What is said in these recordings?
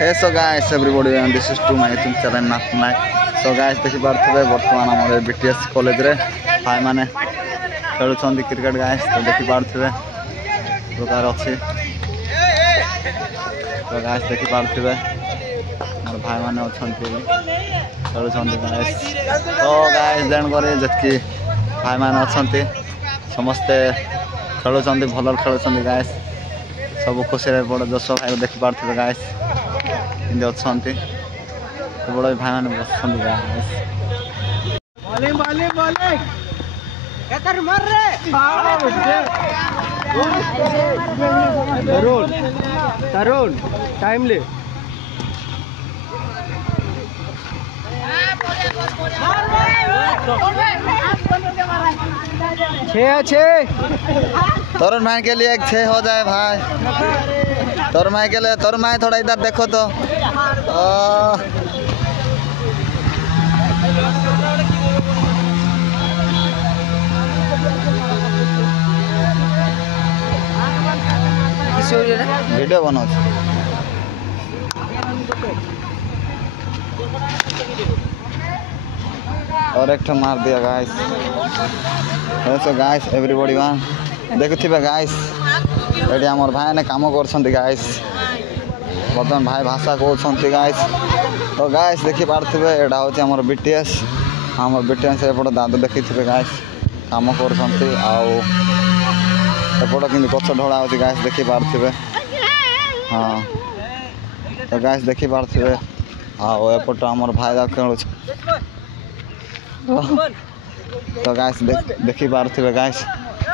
Hey so guys everybody and this is to my YouTube channel Nathnaik. So guys देखि पारथिबे वर्तमान हमर BTS college रे भाई माने खेलुछंती क्रिकेट गाइस तो देखि पारथिबे प्रकार अछि तो गाइस देखि पारथिबे हमर भाई माने अछंती खेलुछंती गाइस तो गाइस देन करे जतकी भाई माने अछंती समस्त खेलुछंती भल खेलुछंती गाइस सब खुशी रे बड़ दर्शक भाई देखि पारथिबे गाइस इंदे अछंती तो बड़ भाई माने बसंती गाइस बॉलिंग बॉलिंग बॉलिंग केतर मार रे तरुण तरुण टाइम ले तरुण भाई के लिए एक 6 हो जाए भाई तरुण भाई के लिए तरुण भाई थोड़ा इधर देखो तो वीडियो बनाओ और एक मार दिया गाइस तो गाइस एवरीबॉडी वन देखुथिबे गाइस एडी हमर भाई ने काम करछंती गाइस बर्तमान भाई भाषा कहछंती गाइस तो गाइस देखि पारथिबे एडा होचे हमर BTS एपट दादू देखिथिबे गाइस काम करछंती आउ एपट किंतु कच्छ ढोला होची गाइस देखि पारथिबे हां तो गाइस देखि पारथिबे आउ एपट हमर भाई दा खेलुछ तो गाइस देखि पारथिबे गाइस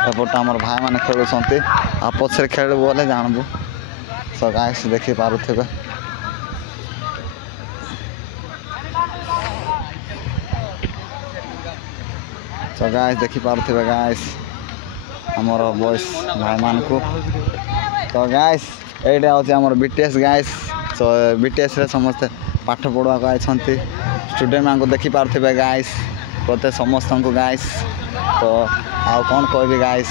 एपट हमर भाई माने खेलुछंती आ पछरे खेलबो बोले जानबो सो गाइस देखि पारथिबे तो गाइस देखि पारथिबे गाइस हमर बॉयस भाई मान को तो गाइस एटा होचे हमर BTS गाइस तो BTS रे समस्त पाठ पढवा को आछंती स्टूडेंट मान को देखि पारथिबे गाइस प्रते समस्त को गाइस तो आ कोन कहबी गाइस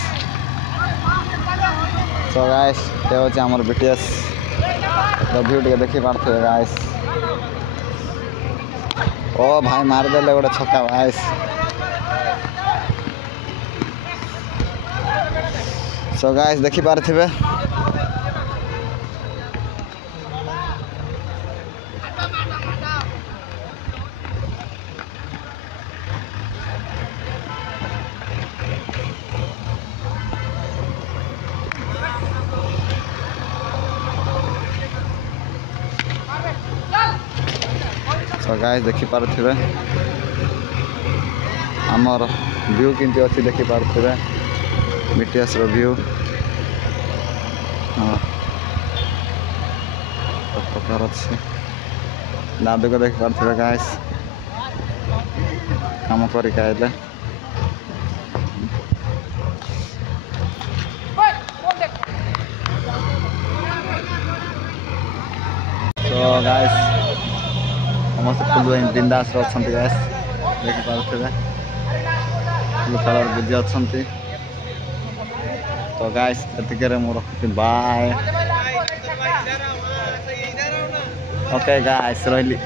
तो गाइस ते होचे हमर BTS तो वीडियो देखि पारथिबे गाइस ओ भाई मार देले गोटे छक्का गाइस सो गाइस देखि पारथिबे तो गाइस देखि पारथिबे हमर व्यू किंती अछि देखि पारथिबे BTS रो व्यू हां तो प्रकार अछि दादू को देखि पारथिबे गाइस काम करि कायले तो गाइस समस्त फुल बिंदास अछंती गाइस देखि पारथिबे फुल कलर बुझी अछंती तो गाइस एतिकरे मो रखती बाय ओके गाइस रहली।